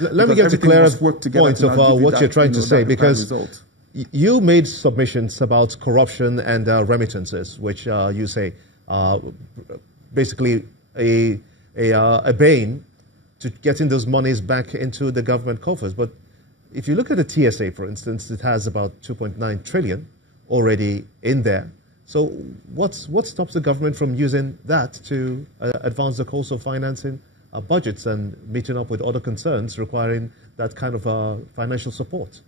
Let me get to clear points of what you're trying to say, because you made submissions about corruption and remittances, which you say basically a bane to getting those monies back into the government coffers. But if you look at the TSA, for instance, it has about 2.9 trillion already in there. So what stops the government from using that to advance the course of financing budgets and meeting up with other concerns requiring that kind of financial support?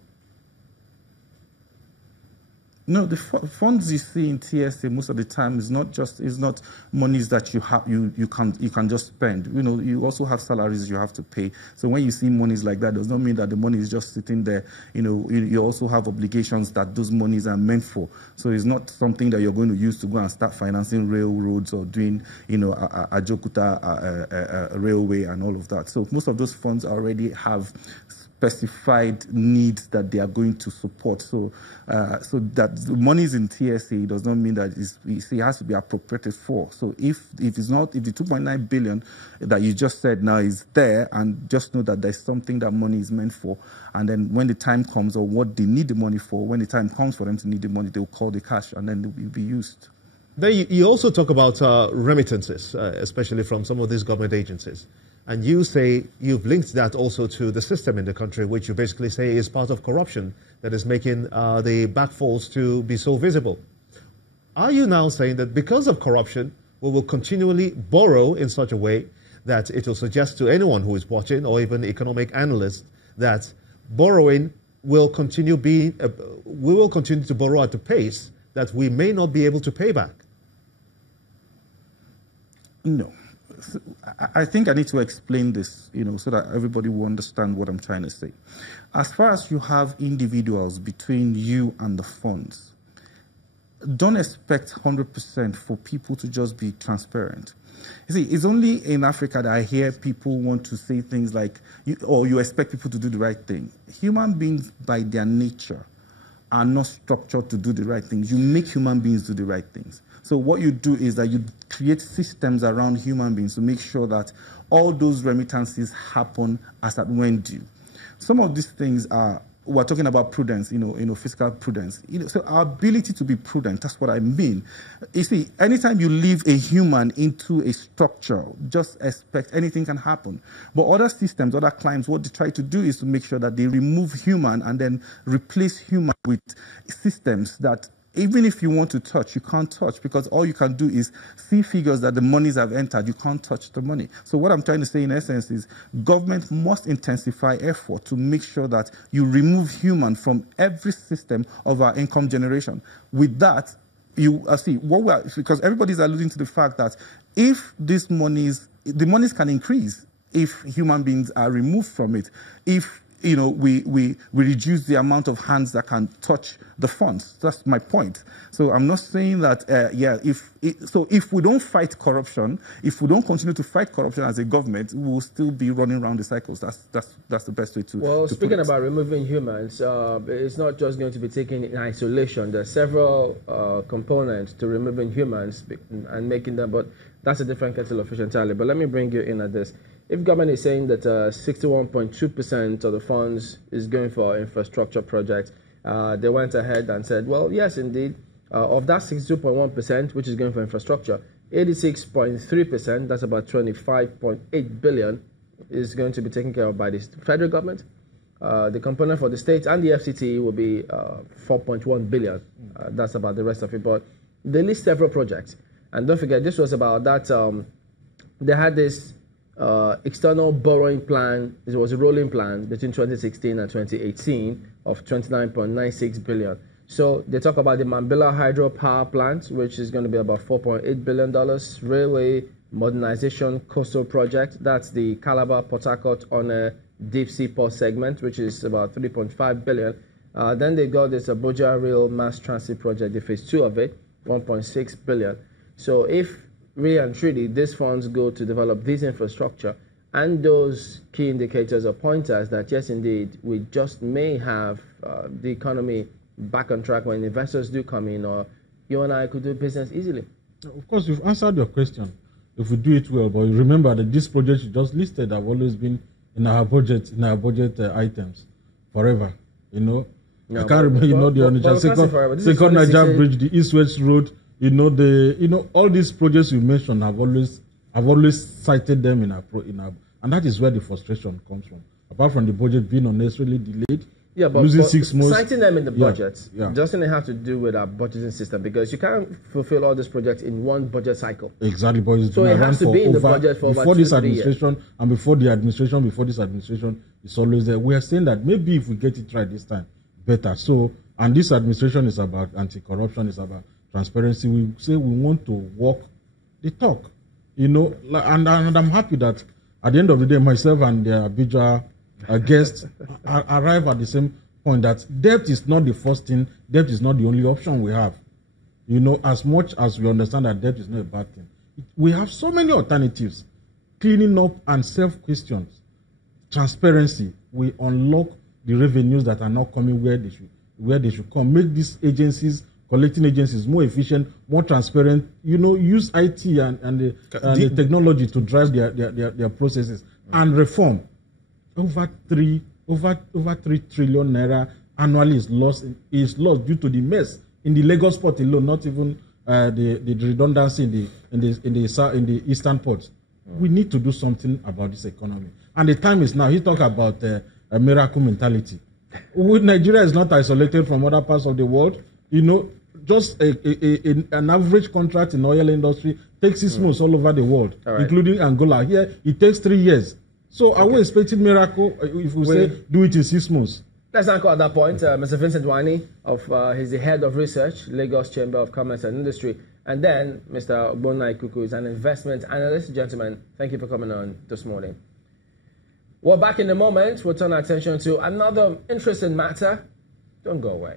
No, the funds you see in TSA most of the time is not monies that you can just spend. You know, you also have salaries you have to pay. So when you see monies like that, does not mean that the money is just sitting there. You know, you also have obligations that those monies are meant for. So it's not something that you're going to use to go and start financing railroads or doing, you know, a Jokuta railway and all of that. So most of those funds already have specified needs that they are going to support. So that the money is in TSA does not mean that it has to be appropriated for. So if the 2.9 billion that you just said now is there, and just know that there's something that money is meant for, and then when the time comes, or what they need the money for, when the time comes for them to need the money, they will call the cash and then it will be used. Then you also talk about remittances, especially from some of these government agencies. And you say you've linked that also to the system in the country, which you basically say is part of corruption that is making the backfalls to be so visible. Are you now saying that because of corruption, we will continually borrow in such a way that it will suggest to anyone who is watching, or even economic analysts, that borrowing will continue we will continue to borrow at a pace that we may not be able to pay back? No. I think I need to explain this, you know, so that everybody will understand what I'm trying to say. As far as you have individuals between you and the funds, don't expect 100% for people to just be transparent. You see, it's only in Africa that I hear people want to say things like, you expect people to do the right thing. Human beings, by their nature, are not structured to do the right things. You make human beings do the right things. So what you do is that you create systems around human beings to make sure that all those remittances happen as at when due. Some of these things are, we're talking about prudence, you know, fiscal prudence. You know, so our ability to be prudent, that's what I mean. You see, anytime you leave a human into a structure, just expect anything can happen. But other systems, other clients, what they try to do is to make sure that they remove human and then replace human with systems that even if you want to touch, you can't touch, because all you can do is see figures that the monies have entered. You can't touch the money. So what I'm trying to say in essence is government must intensify effort to make sure that you remove human from every system of our income generation. With that, you see, because everybody's alluding to the fact that if the monies can increase if human beings are removed from it, if you know, we reduce the amount of hands that can touch the funds. That's my point. So I'm not saying that, if we don't fight corruption, if we don't continue to fight corruption as a government, we will still be running around the cycles. That's the best way to. Well, speaking about removing humans, it's not just going to be taken in isolation. There are several components to removing humans and making them, but that's a different kettle of fish entirely. But let me bring you in at this. If government is saying that 61.2% of the funds is going for infrastructure projects, they went ahead and said, well, yes, indeed, of that 62.1%, which is going for infrastructure, 86.3%, that's about 25.8 billion, is going to be taken care of by the federal government. The component for the states and the FCT will be 4.1 billion. That's about the rest of it. But they list several projects. And don't forget, this was about that, they had this external borrowing plan. It was a rolling plan between 2016 and 2018 of 29.96 billion. So they talk about the Mambilla hydropower plant, which is going to be about $4.8 billion. Railway modernization coastal project, that's the Calabar Port Harcourt on a deep sea port segment, which is about 3.5 billion. Then they got this Abuja Rail Mass Transit project, the phase 2 of it, 1.6 billion. So if really and truly these funds go to develop this infrastructure, and those key indicators or pointers that yes, indeed, we just may have the economy back on track when investors do come in, or you and I could do business easily. Of course, you've answered your question if we do it well, but remember that these projects you just listed have always been in our budget items forever. You know, No, I can't remember. You know, the Onitsha second Niger Bridge, the East-West Road. You know, all these projects you mentioned. I've always cited them in our and that is where the frustration comes from. Apart from the budget being unnecessarily delayed. Yeah, but losing 6 months. citing them in the budget yeah. doesn't have to do with our budgeting system, because you can't fulfill all these projects in one budget cycle. Exactly, but it's so it has to be in the budget for before over this 2-3 administration years. And before this administration, it's always there. We are saying that maybe if we get it right this time, better. So, and this administration is about anti-corruption, it's about transparency. We say we want to walk the talk, you know, and I'm happy that at the end of the day, myself and the Abuja guests arrive at the same point, that debt is not the first thing, debt is not the only option we have. You know, as much as we understand that debt is not a bad thing, we have so many alternatives. Cleaning up and self-questions, transparency, we unlock the revenues that are not coming where they should come. Make these agencies, collecting agencies, more efficient, more transparent. You know, use IT and the technology to drive their processes, and reform. Over 3 trillion naira annually is lost due to the mess in the Lagos port alone. Not even the redundancy in the eastern ports. We need to do something about this economy, and the time is now. He talk about a miracle mentality. Nigeria is not isolated from other parts of the world. You know, just an average contract in oil industry takes 6 months all over the world, including Angola. Here, it takes 3 years. So are we expecting miracle if we say do it in 6 months? Let's not go at that point. Mr. Vincent Wani, he's the head of research, Lagos Chamber of Commerce and Industry. And then Mr. Ogbonna Ikuku is an investment analyst. Gentlemen, thank you for coming on this morning. Well, back in a moment, we'll turn our attention to another interesting matter. Don't go away.